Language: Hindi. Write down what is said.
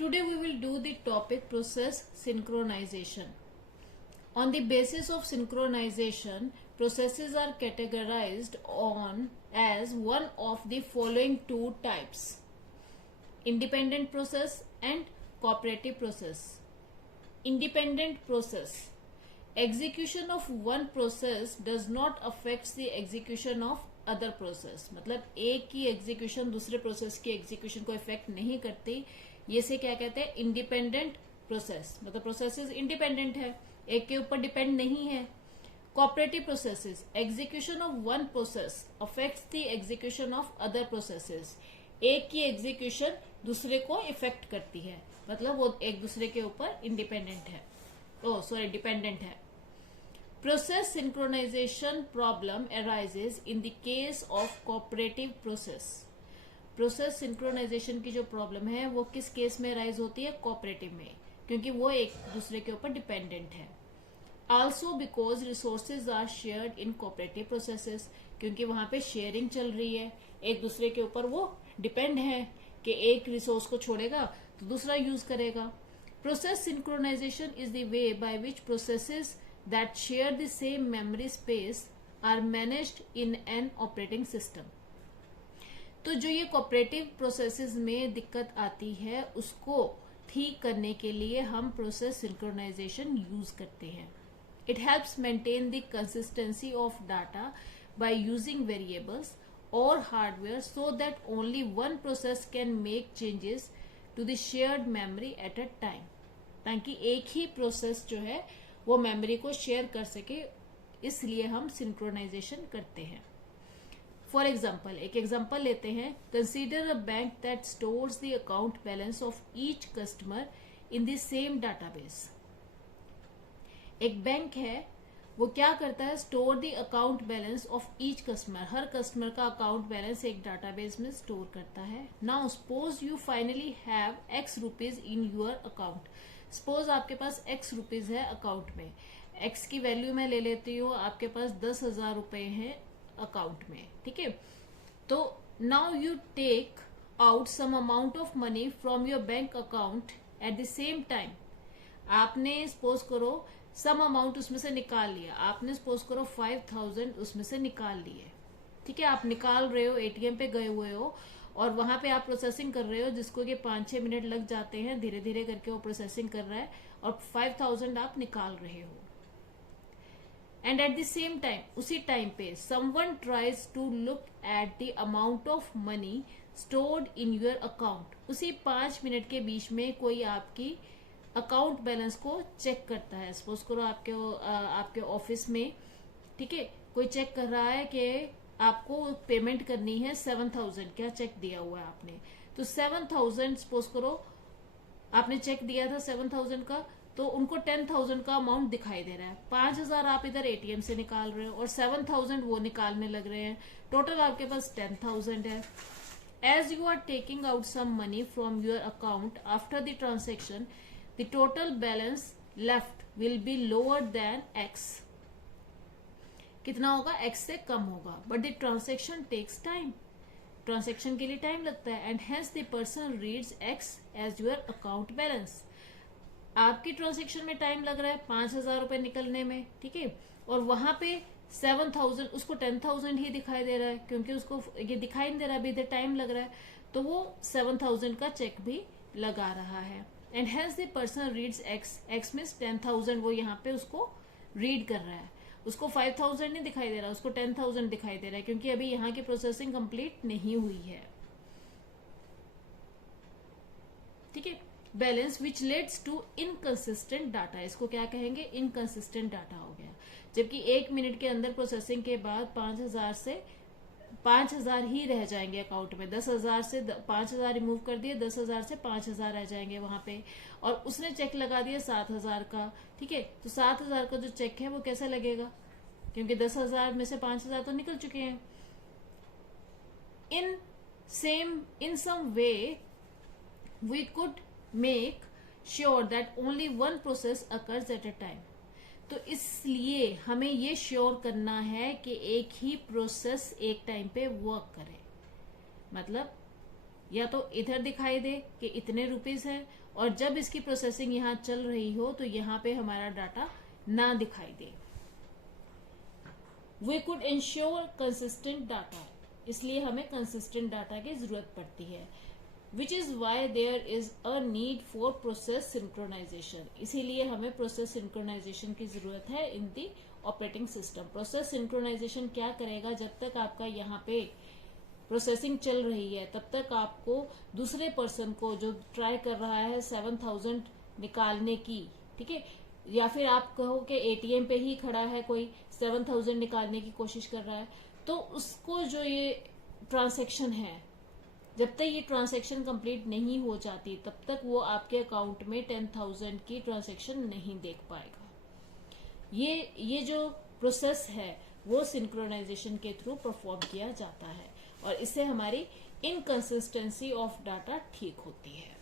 Today we will do the topic process synchronization. On the basis of synchronization, processes are categorized on as one of the following two types: independent process and cooperative process. Independent process. Execution of one process does not affect the execution of other process. मतलब एक की एग्जीक्यूशन दूसरे प्रोसेस की एग्जीक्यूशन को इफेक्ट नहीं करती. ये से क्या कहते हैं? Independent process. मतलब प्रोसेसेस इंडिपेंडेंट है, एक के ऊपर डिपेंड नहीं है. Cooperative processes. Execution of one process affects the execution of other processes. एक की एग्जीक्यूशन दूसरे को इफेक्ट करती है, मतलब वो एक दूसरे के ऊपर इंडिपेंडेंट है, डिपेंडेंट है. Process synchronization problem arises in the case of cooperative process. Process synchronization की जो प्रॉब्लम है वो किस केस में अराइज होती है? कोऑपरेटिव में, क्योंकि वो एक दूसरे के ऊपर डिपेंडेंट है. Also because resources are shared in cooperative processes, क्योंकि वहां पे शेयरिंग चल रही है, एक दूसरे के ऊपर वो डिपेंड है कि एक रिसोर्स को छोड़ेगा तो दूसरा यूज करेगा. Process synchronization is the way by which processes that share the same memory space are managed in an operating system. तो जो ये कोऑपरेटिव प्रोसेसेस में दिक्कत आती है उसको ठीक करने के लिए हम प्रोसेस सिंक्रोनाइजेशन यूज करते हैं. It helps maintain the consistency of data by using variables और hardware so that only one process can make changes to the shared memory at a time, ताकि एक ही प्रोसेस जो है वो मेमोरी को शेयर कर सके, इसलिए हम सिंक्रोनाइजेशन करते हैं. फॉर एग्जाम्पल, एक एग्जाम्पल लेते हैं. Consider a bank that stores the account balance of each customer in the same database. एक बैंक है, वो क्या करता है? Store the account balance of each customer. Her customer का अकाउंट बैलेंस एक डाटाबेस में स्टोर करता है. Now suppose you finally have x rupees in your account. Suppose आपके पास एक्स रुपीज है अकाउंट में. एक्स की वैल्यू मैं ले लेती हूँ, आपके पास 10,000 रुपए हैं अकाउंट में, ठीक है. तो now you take out some amount of money from your bank account at the same time. आपने सपोज करो सम अमाउंट उसमें से निकाल लिया. आपने सपोज करो 5,000 उसमें से निकाल लिए, ठीक है. आप निकाल रहे हो, एटीएम पे गए हुए हो और वहां पे आप प्रोसेसिंग कर रहे हो, जिसको कि 5-6 मिनट लग जाते हैं. धीरे धीरे करके वो प्रोसेसिंग कर रहा है और 5,000 आप निकाल रहे हो. And at the same time, उसी टाइम पे someone tries to look at the amount of money stored in your account. उसी 5 मिनट के बीच में कोई आपकी अकाउंट बैलेंस को चेक करता है. सपोज करो आपके ऑफिस में, ठीक है, कोई चेक कर रहा है कि आपको पेमेंट करनी है 7,000. क्या चेक दिया हुआ है आपने? तो 7,000 सपोज करो आपने चेक दिया था 7,000 का, तो उनको 10,000 का अमाउंट दिखाई दे रहा है. 5,000 आप इधर एटीएम से निकाल रहे हो और 7,000 वो निकालने लग रहे हैं. टोटल आपके पास 10,000 है. As you are taking out some money from your account after the transaction, the total balance left will be lower than X. कितना होगा? x से कम होगा. But the transaction takes time. Transaction के लिए टाइम लगता है. And hence the person reads x as your account balance. आपकी ट्रांजेक्शन में टाइम लग रहा है 5,000 रुपए निकलने में, ठीक है, और वहां पे 7,000, उसको 10,000 ही दिखाई दे रहा है, क्योंकि उसको ये दिखाई नहीं दे रहा, अभी इधर टाइम लग रहा है, तो वो 7,000 का चेक भी लगा रहा है. And hence the person reads x means 10,000, वो यहाँ पे उसको रीड कर रहा है. उसको 5,000 नहीं दिखाई दे रहा, उसको 10,000 दिखाई दे रहा है, क्योंकि अभी यहाँ की प्रोसेसिंग कंप्लीट नहीं हुई है, ठीक है. Balance which leads to inconsistent data. इसको क्या कहेंगे? इनकंसिस्टेंट डाटा हो गया. जबकि 1 मिनट के अंदर प्रोसेसिंग के बाद 5,000 ही रह जाएंगे अकाउंट में. 10,000 से 5,000 रिमूव कर दिए, 10,000 से 5,000 रह जाएंगे वहां पे, और उसने चेक लगा दिया 7,000 का, ठीक है. तो 7,000 का जो चेक है वो कैसा लगेगा? क्योंकि 10,000 में से 5,000 तो निकल चुके हैं. In some way we could make sure that only one process occurs at a time. तो इसलिए हमें ये श्योर करना है कि एक ही प्रोसेस एक टाइम पे वर्क करे. मतलब या तो इधर दिखाई दे कि इतने रुपीज है, और जब इसकी प्रोसेसिंग यहाँ चल रही हो तो यहाँ पे हमारा डाटा ना दिखाई दे। We could ensure consistent data, इसलिए हमें कंसिस्टेंट डाटा की जरूरत पड़ती है। Which is why there is a need for process synchronisation, इसीलिए हमें प्रोसेस सिंक्रोनाइजेशन की जरूरत है in the operating system. Process synchronisation क्या करेगा, जब तक आपका यहाँ पे प्रोसेसिंग चल रही है तब तक आपको दूसरे पर्सन को जो ट्राई कर रहा है 7000 निकालने की, ठीक है, या फिर आप कहो कि एटीएम पे ही खड़ा है कोई 7000 निकालने की कोशिश कर रहा है, तो उसको जो ये ट्रांसैक्शन है, जब तक ये ट्रांसैक्शन कंप्लीट नहीं हो जाती तब तक वो आपके अकाउंट में 10,000 की ट्रांसैक्शन नहीं देख पाएगा। ये जो प्रोसेस है वो सिंक्रोनाइजेशन के थ्रू परफॉर्म किया जाता है, और इससे हमारी इनकंसिस्टेंसी ऑफ डाटा ठीक होती है।